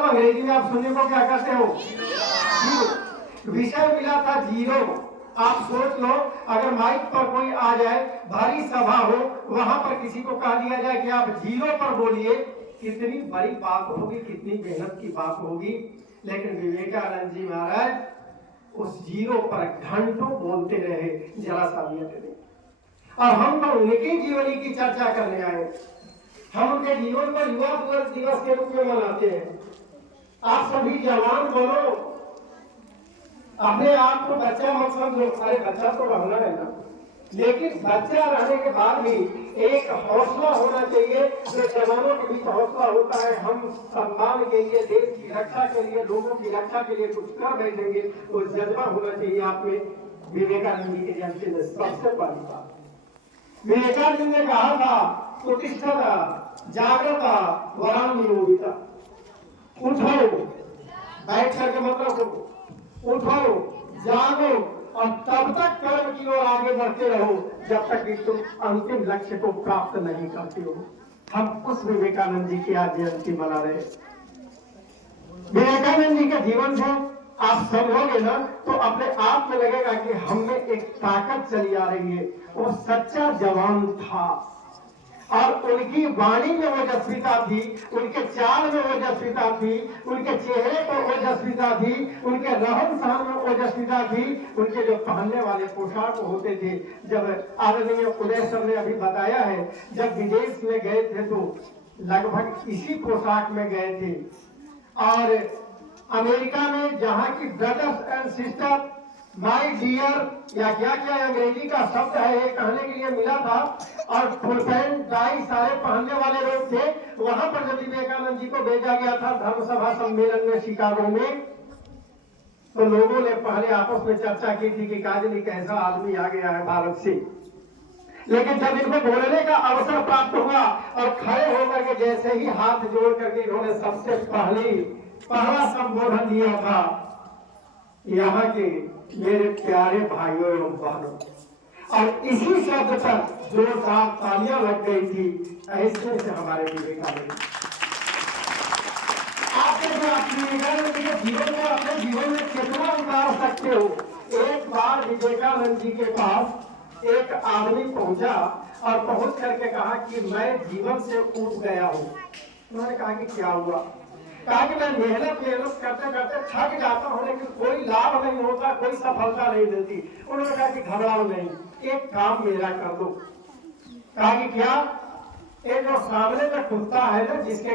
अंग्रेजी में आप सुनने को क्या कहते हो? जीरो। विषय मिला था जीरो। आप सोच लो, अगर माइक पर कोई आ जाए, भारी सभा हो, वहां पर किसी को कह दिया जाए कि आप जीरो पर बोलिए, कितनी बड़ी बात होगी, कितनी मेहनत की बात होगी। लेकिन विवेकानंद जी महाराज उस जीरो पर घंटों बोलते रहे, जरा सा मिनट नहीं। और हम तो उनकी जीवनी की चर्चा करने आए। हम उनके जीवन को युवा दिवस के रूप में मनाते हैं। आप सभी जवान बनो, अपने आप को बच्चा मत समझो। अरे बच्चा तो रहना है ना, लेकिन बच्चा रहने के बाद भी एक हौसला होना चाहिए। जो जवानों के बीच हौसला होता है, हम सम्मान के लिए, देश की रक्षा के लिए, लोगों की रक्षा के लिए कुछ कर बैठेंगे, वो जज्बा होना चाहिए आप में। विवेकानंद जी के जन्म से सबसे बड़ी बात विवेकानंद ने कहा था, प्रतिष्ठा जागृता वराम नियोगिता। उठो, बैठ करके मतलब उठो, जागो और तब तक कर्म की ओर आगे बढ़ते रहो जब तक कि तुम अंतिम लक्ष्य को प्राप्त नहीं करते हो। हम उस विवेकानंद जी की आज जयंती मना रहे हैं। विवेकानंद जी के जीवन से आप समझोगे ना तो अपने आप में लगेगा कि हममें एक ताकत चली आ रही है। वो सच्चा जवान था और उनकी वाणी में ओजस्विता थी, उनके चाल में ओजस्विता थी, उनके चेहरे पर ओजस्विता थी, उनके रहन सहन में ओजस्विता थी, उनके जो पहनने वाले पोशाक होते थे। जब आदरणीय उदय सर ने अभी बताया है, जब विदेश में गए थे तो लगभग इसी पोशाक में गए थे। और अमेरिका में जहाँ की brothers and sister, my dear या क्या क्या अंग्रेजी का शब्द है ये कहने के लिए मिला था। और फुल पैंट टाई सारे पहनने वाले लोग थे। वहां पर जब विवेकानंद जी को भेजा गया था धर्म सभा सम्मेलन में शिकागो में, तो लोगों ने पहले आपस में चर्चा की थी कि काजली कैसा आदमी आ गया है भारत से। लेकिन जब इनको बोलने का अवसर प्राप्त हुआ और खड़े होकर के जैसे ही हाथ जोड़ करके इन्होंने सबसे पहला संबोधन दिया था, यहाँ के मेरे प्यारे भाइयों एवं बहनों, और इसी शब्द पर जोरदार तालियां लग गई थी। ऐसे से हमारे विवेकानंद विवेकानंद के जीवन को अपने जीवन में कितना उतार सकते हो। एक बार विवेकानंद जी के पास एक आदमी पहुंचा और पहुंच करके कहा कि मैं जीवन से ऊब गया हूं। उन्होंने कहा कि क्या हुआ? कहा कि मैं मेहनत करते करते थक जाता हूं, लेकिन कोई लाभ नहीं होता, कोई सफलता नहीं मिलती। उन्होंने कहा कि घबराओ नहीं, एक काम मेरा कर दो। कहा कि क्या? एक जो सामने में कुत्ता है ना, जिसके